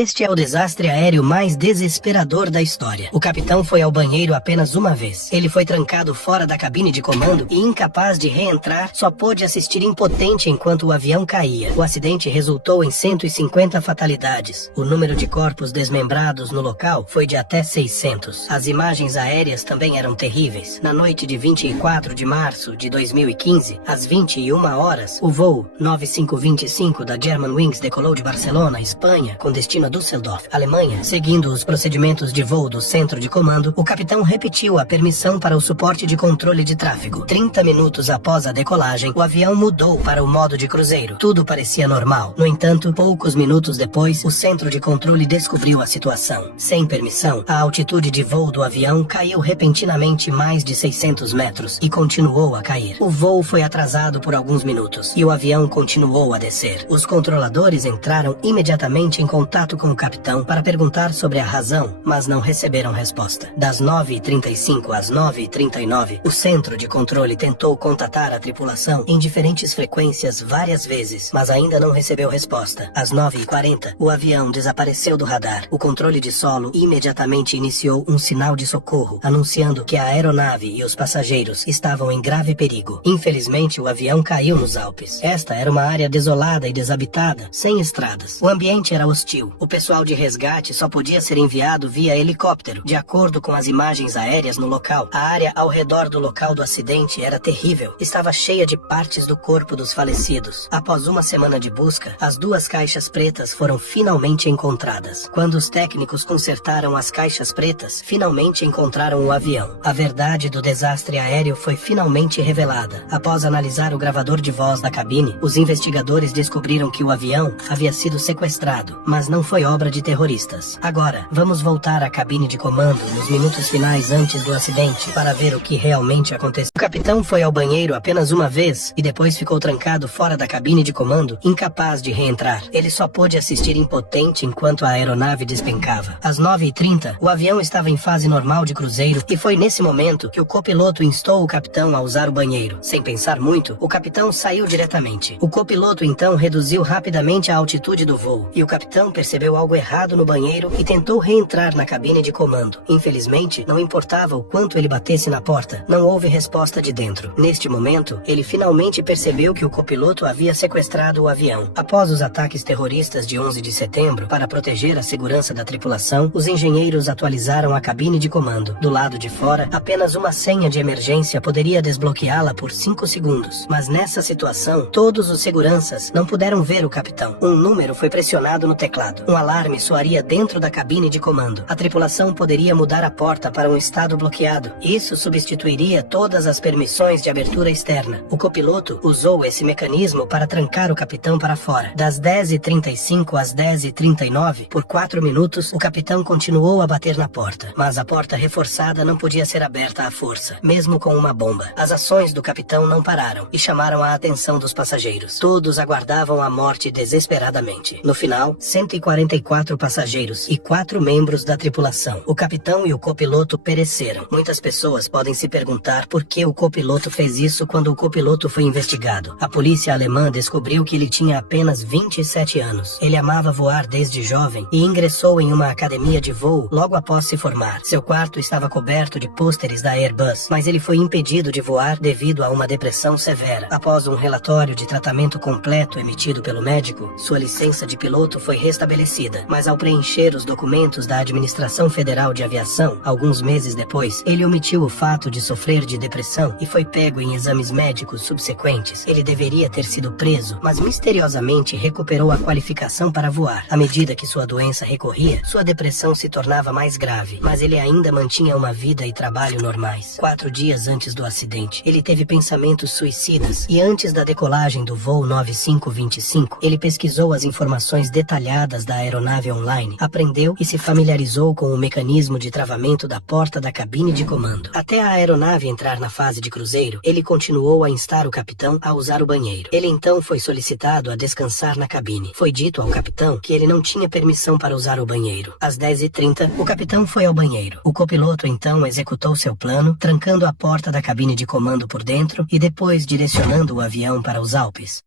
Este é o desastre aéreo mais desesperador da história. O capitão foi ao banheiro apenas uma vez. Ele foi trancado fora da cabine de comando e, incapaz de reentrar, só pôde assistir impotente enquanto o avião caía. O acidente resultou em 150 fatalidades. O número de corpos desmembrados no local foi de até 600. As imagens aéreas também eram terríveis. Na noite de 24 de março de 2015, às 21 horas, o voo 9525 da Germanwings decolou de Barcelona, Espanha, com destino a Düsseldorf, Alemanha. Seguindo os procedimentos de voo do centro de comando, o capitão repetiu a permissão para o suporte de controle de tráfego. 30 minutos após a decolagem, o avião mudou para o modo de cruzeiro. Tudo parecia normal. No entanto, poucos minutos depois, o centro de controle descobriu a situação. Sem permissão, a altitude de voo do avião caiu repentinamente mais de 600 metros e continuou a cair. O voo foi atrasado por alguns minutos e o avião continuou a descer. Os controladores entraram imediatamente em contato com o capitão para perguntar sobre a razão, mas não receberam resposta. Das 9h35 às 9h39, o centro de controle tentou contatar a tripulação em diferentes frequências várias vezes, mas ainda não recebeu resposta. Às 9h40, o avião desapareceu do radar. O controle de solo imediatamente iniciou um sinal de socorro, anunciando que a aeronave e os passageiros estavam em grave perigo. Infelizmente, o avião caiu nos Alpes. Esta era uma área desolada e desabitada, sem estradas. O ambiente era hostil. O pessoal de resgate só podia ser enviado via helicóptero. De acordo com as imagens aéreas no local, a área ao redor do local do acidente era terrível. Estava cheia de partes do corpo dos falecidos. Após uma semana de busca, as duas caixas pretas foram finalmente encontradas. Quando os técnicos consertaram as caixas pretas, finalmente encontraram o avião. A verdade do desastre aéreo foi finalmente revelada. Após analisar o gravador de voz da cabine, os investigadores descobriram que o avião havia sido sequestrado, mas não foi obra de terroristas. Agora, vamos voltar à cabine de comando nos minutos finais antes do acidente para ver o que realmente aconteceu. O capitão foi ao banheiro apenas uma vez e depois ficou trancado fora da cabine de comando, incapaz de reentrar. Ele só pôde assistir impotente enquanto a aeronave despencava. Às 9h30, o avião estava em fase normal de cruzeiro e foi nesse momento que o copiloto instou o capitão a usar o banheiro. Sem pensar muito, o capitão saiu diretamente. O copiloto então reduziu rapidamente a altitude do voo e o capitão percebeu algo errado no banheiro e tentou reentrar na cabine de comando. Infelizmente, não importava o quanto ele batesse na porta, não houve resposta de dentro. Neste momento, ele finalmente percebeu que o copiloto havia sequestrado o avião. Após os ataques terroristas de 11 de setembro, para proteger a segurança da tripulação, os engenheiros atualizaram a cabine de comando. Do lado de fora, apenas uma senha de emergência poderia desbloqueá-la por 5 segundos. Mas nessa situação, todos os seguranças não puderam ver o capitão. Um número foi pressionado no teclado. Um alarme soaria dentro da cabine de comando. A tripulação poderia mudar a porta para um estado bloqueado. Isso substituiria todas as permissões de abertura externa. O copiloto usou esse mecanismo para trancar o capitão para fora. Das 10h35 às 10h39, por 4 minutos, o capitão continuou a bater na porta. Mas a porta reforçada não podia ser aberta à força, mesmo com uma bomba. As ações do capitão não pararam e chamaram a atenção dos passageiros. Todos aguardavam a morte desesperadamente. No final, 144 passageiros e 4 membros da tripulação. O capitão e o copiloto pereceram. Muitas pessoas podem se perguntar por que o copiloto fez isso quando o copiloto foi investigado. A polícia alemã descobriu que ele tinha apenas 27 anos. Ele amava voar desde jovem e ingressou em uma academia de voo logo após se formar. Seu quarto estava coberto de pôsteres da Airbus, mas ele foi impedido de voar devido a uma depressão severa. Após um relatório de tratamento completo emitido pelo médico, sua licença de piloto foi restabelecida, mas ao preencher os documentos da Administração Federal de Aviação, alguns meses depois, ele omitiu o fato de sofrer de depressão e foi pego em exames médicos subsequentes. Ele deveria ter sido preso, mas misteriosamente recuperou a qualificação para voar. À medida que sua doença recorria, sua depressão se tornava mais grave, mas ele ainda mantinha uma vida e trabalho normais. 4 dias antes do acidente, ele teve pensamentos suicidas e antes da decolagem do voo 9525, ele pesquisou as informações detalhadas da aeronave online, aprendeu e se familiarizou com o mecanismo de travamento da porta da cabine de comando. Até a aeronave entrar na fase de cruzeiro, ele continuou a instar o capitão a usar o banheiro. Ele então foi solicitado a descansar na cabine. Foi dito ao capitão que ele não tinha permissão para usar o banheiro. Às 10h30, o capitão foi ao banheiro. O copiloto então executou seu plano, trancando a porta da cabine de comando por dentro e depois direcionando o avião para os Alpes.